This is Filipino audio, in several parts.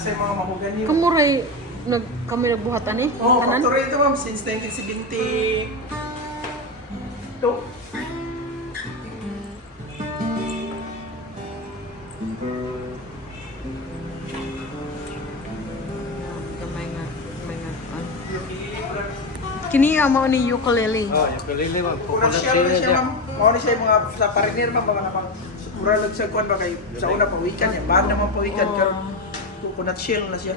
Nasa yung mga mahogany. Kamuray kami nagbuhatan eh. Oh, Kanan? factory ito ma'am since 1970. Ito. Gamay nga. Kini amo ni ukulele. Oh, yung kalili ma'am. Pura Coconut siya shell lang siya siya. ma'am. Mao ni siya yung mga sa pariner ma'am mga namang pura lang sa kuan ba kay sa una pawikan yan. Baan naman pawikan karon coconut shell na siya.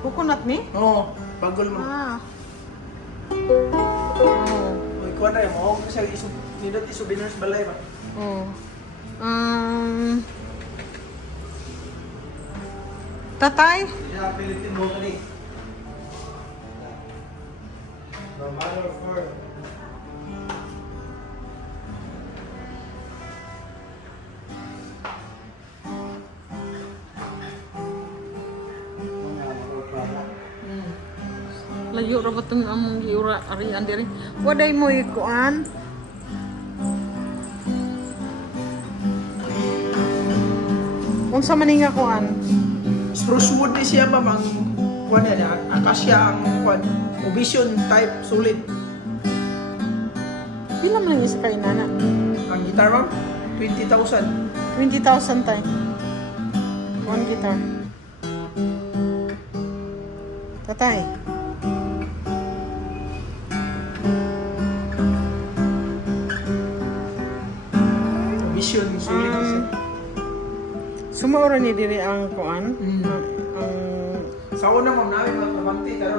Coconut ni? Oo, bagol mo. Ah. Oh. Uy, kuan na yun. Mao ko siya nindot isouvenirs balay ba? Oh. Tatay? Yeah, Philippine mo kani. No matter for. Layo ra ba itong among giura arian diri? Waday mo ikuan? Unsa man nga kuan? Spruce wood ni siya ma'am ang kuan yan. Acacia ang kuan. Vision type solid. Pila man lang isa kay nana? Ang guitar ma'am 20,000. 20,000 tay. One guitar. Tatay. Vision solid siya. Sumaura ni diri ang kuan? Mm. Ang Sa una ma'am namin mga kamanti karon